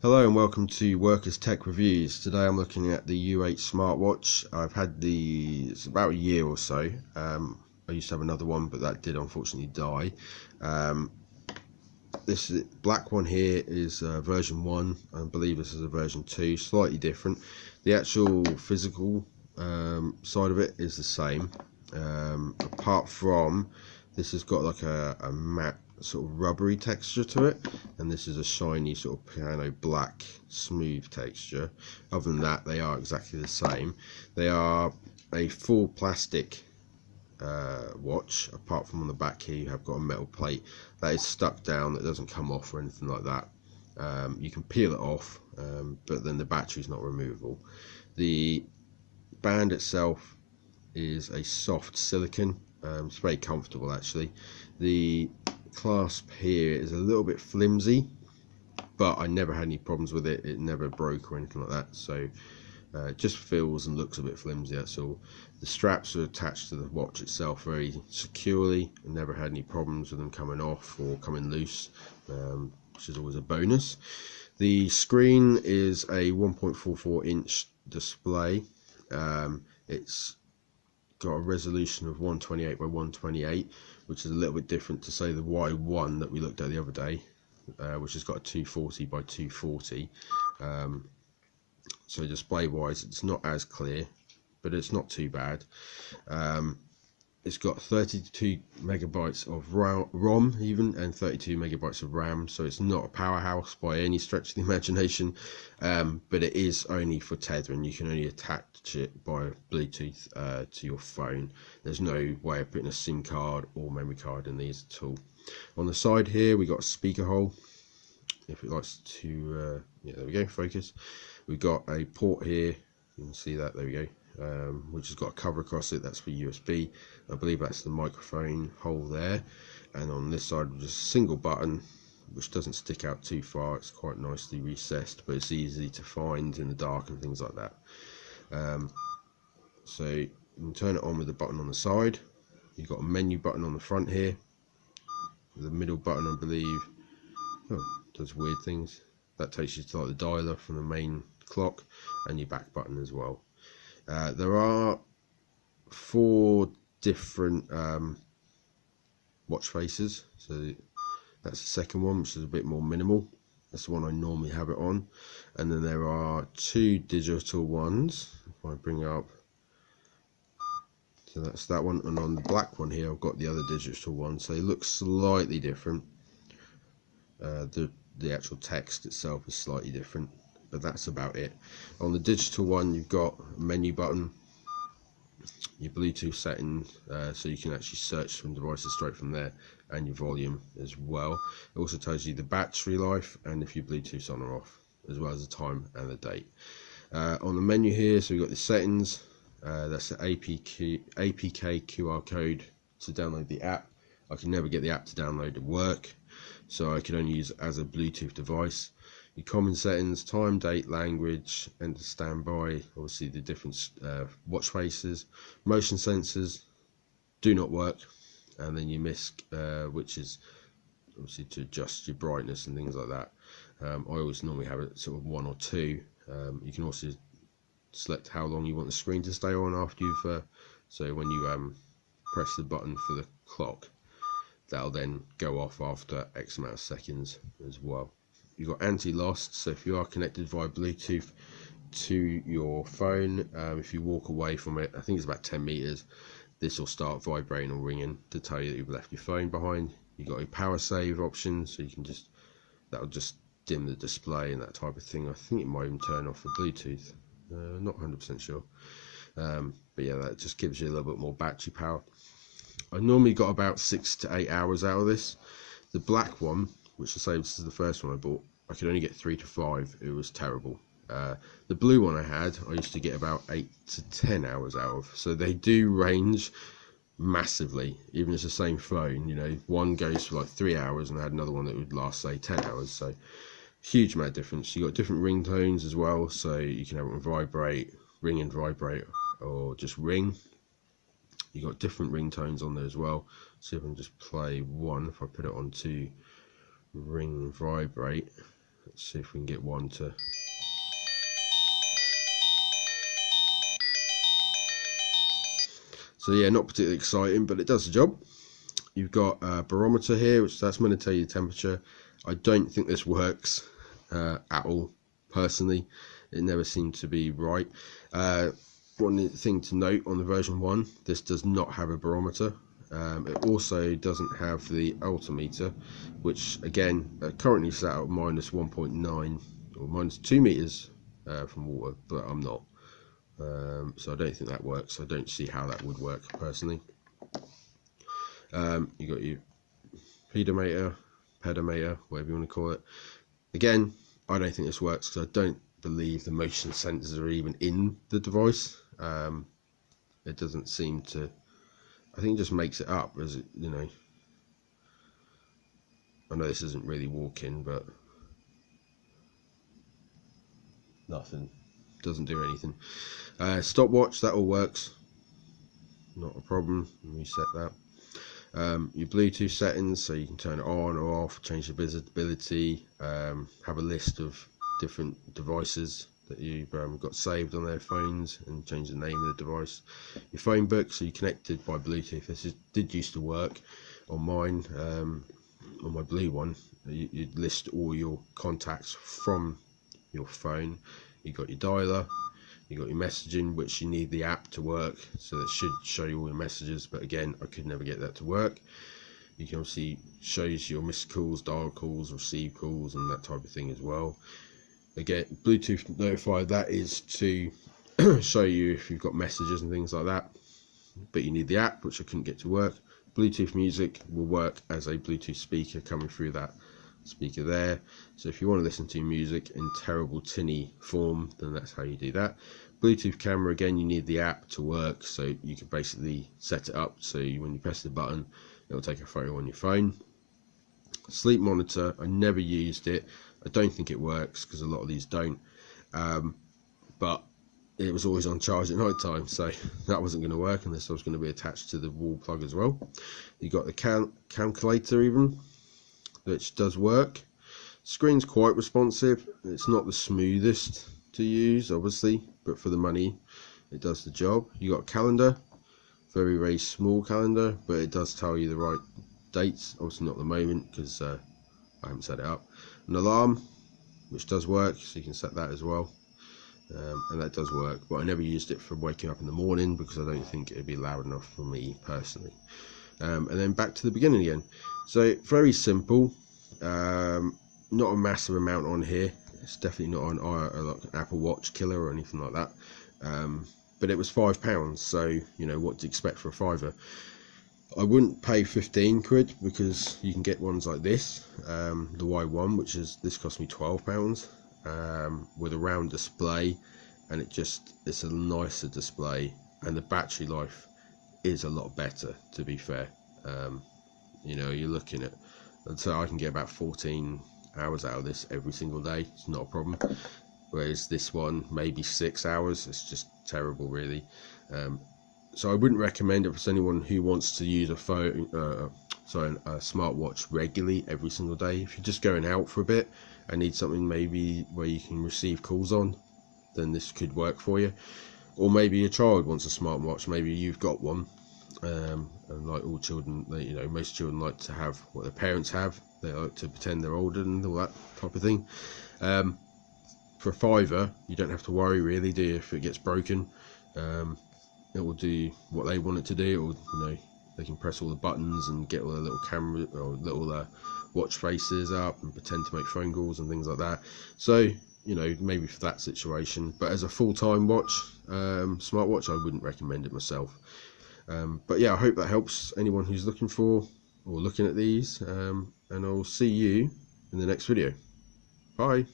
Hello and welcome to Workers Tech Reviews. Today I'm looking at the U8 smartwatch. I've had it's about a year or so. I used to have another one, but that did unfortunately die. This black one here is version 1. I believe this is a version 2, slightly different. The actual physical side of it is the same, apart from this has got like a matte sort of rubbery texture to it, and this is a shiny sort of piano black smooth texture. Other than that, they are exactly the same. They are a full plastic watch, apart from on the back here you have got a metal plate that is stuck down, that doesn't come off or anything like that. You can peel it off, but then the battery's not removable. The band itself is a soft silicone. It's very comfortable actually. The clasp here is a little bit flimsy, but I never had any problems with it. It never broke or anything like that, so it just feels and looks a bit flimsy, that's all. The straps are attached to the watch itself very securely, and never had any problems with them coming off or coming loose, which is always a bonus. The screen is a 1.44 inch display. It's got a resolution of 128 by 128, which is a little bit different to say the Y1 that we looked at the other day, which has got a 240 by 240. So display wise it's not as clear, but it's not too bad. It's got 32 megabytes of ROM even, and 32 megabytes of RAM, so it's not a powerhouse by any stretch of the imagination, but it is only for tethering. You can only attach it by Bluetooth to your phone. There's no way of putting a SIM card or memory card in these at all. On the side here we got a speaker hole, if it likes to yeah, there we go, focus. We've got a port here, you can see that, there we go, which has got a cover across it, that's for USB. I believe that's the microphone hole there, and on this side just a single button which doesn't stick out too far. It's quite nicely recessed, but it's easy to find in the dark and things like that. So you can turn it on with the button on the side. You've got a menu button on the front here. The middle button, I believe, does weird things. That takes you to like the dialer from the main clock, and your back button as well. There are 4 different watch faces, so that's the second one, which is a bit more minimal. That's the one I normally have it on, and then there are 2 digital ones. If I bring it up, so that's that one, and on the black one here I've got the other digital one, so it looks slightly different. The actual text itself is slightly different, but that's about it. On the digital one you've got a menu button, your Bluetooth settings, so you can actually search from devices straight from there, and your volume as well. It also tells you the battery life and if your Bluetooth's on or off, as well as the time and the date. On the menu here, so we've got the settings, that's the APK QR code to download the app. I can never get the app to download and work, so I can only use it as a Bluetooth device. Your common settings, time, date, language, and standby, obviously the different watch faces. Motion sensors do not work, and then your MISC, which is obviously to adjust your brightness and things like that. I always normally have it sort of 1 or 2. You can also select how long you want the screen to stay on after you've so when you press the button for the clock, that'll then go off after X amount of seconds as well. You've got anti-loss, so if you are connected via Bluetooth to your phone, if you walk away from it, I think it's about 10 meters, this will start vibrating or ringing to tell you that you've left your phone behind. You've got a power save option, so you can that'll just dim the display and that type of thing. I think it might even turn off the Bluetooth, not 100% sure, but yeah, that just gives you a little bit more battery power. I normally got about 6 to 8 hours out of this. The black one, which I say this is the first one I bought, I could only get 3 to 5. It was terrible. The blue one I used to get about 8 to 10 hours out of. So they do range massively, even if it's the same phone. You know, one goes for like 3 hours, and I had another one that would last say 10 hours. So huge amount of difference. You got different ringtones as well, so you can have it on vibrate, ring and vibrate, or just ring. You got different ringtones on there as well. See if I can just play one. If I put it on to ring vibrate, see if we can get one to. So yeah, not particularly exciting, but it does the job. You've got a barometer here, which that's going to tell you the temperature. I don't think this works at all, personally. It never seemed to be right. One thing to note on the version 1, this does not have a barometer. It also doesn't have the altimeter, which again currently sat at minus 1.9 or minus 2 meters from water, but I'm not. So I don't think that works. I don't see how that would work personally. You got your pedometer, whatever you want to call it. Again, I don't think this works because I don't believe the motion sensors are even in the device. It doesn't seem to. I think it just makes it up, as it, you know. I know this isn't really walking, but nothing. Doesn't do anything. Stopwatch, that all works. Not a problem. Reset that. Your Bluetooth settings, so you can turn it on or off, change the visibility, have a list of different devices that you've got saved on their phones, and change the name of the device. Your phone book, so you're connected by Bluetooth. This did used to work on mine, on my blue one. You'd list all your contacts from your phone. You got your dialer, you got your messaging, which you need the app to work, so that should show you all your messages, but again, I could never get that to work. You can obviously shows your missed calls, dial calls, receive calls, and that type of thing as well. Again, Bluetooth notify, that is to show you if you've got messages and things like that, but you need the app, which I couldn't get to work. Bluetooth music will work as a Bluetooth speaker coming through that speaker there, so if you want to listen to music in terrible tinny form, then that's how you do that. Bluetooth camera, again, you need the app to work, so you can basically set it up so when you press the button, it'll take a photo on your phone. Sleep monitor, I never used it. I don't think it works because a lot of these don't, but it was always on charge at night time, so that wasn't going to work unless I was going to be attached to the wall plug as well. You got the calculator even, which does work. Screen's quite responsive. It's not the smoothest to use, obviously, but for the money, it does the job. You got a calendar, very small calendar, but it does tell you the right dates. Obviously not at the moment because I haven't set it up. An alarm, which does work, so you can set that as well, and that does work, but I never used it for waking up in the morning because I don't think it'd be loud enough for me personally. And then back to the beginning again. So very simple, not a massive amount on here. It's definitely not an Apple Watch killer or anything like that, but it was £5, so you know what to expect for a fiver. I wouldn't pay 15 quid because you can get ones like this, the Y1, which is, this cost me £12, with a round display, and it's a nicer display, and the battery life is a lot better, to be fair. You know, you're looking at, so I can get about 14 hours out of this every single day. It's not a problem, whereas this one maybe 6 hours. It's just terrible, really. So I wouldn't recommend it for anyone who wants to use a smartwatch regularly every single day. If you're just going out for a bit and need something maybe where you can receive calls on, then this could work for you. Or maybe your child wants a smartwatch, maybe you've got one, and like all children, you know, most children like to have what their parents have. They like to pretend they're older and all that type of thing. For a fiver, you don't have to worry really, do you, if it gets broken. It will do what they want it to do, or you know, they can press all the buttons and get all the little camera or little watch faces up and pretend to make phone calls and things like that. So you know, maybe for that situation, but as a full-time watch, smartwatch, I wouldn't recommend it myself. But yeah, I hope that helps anyone who's looking for or looking at these, and I'll see you in the next video. Bye.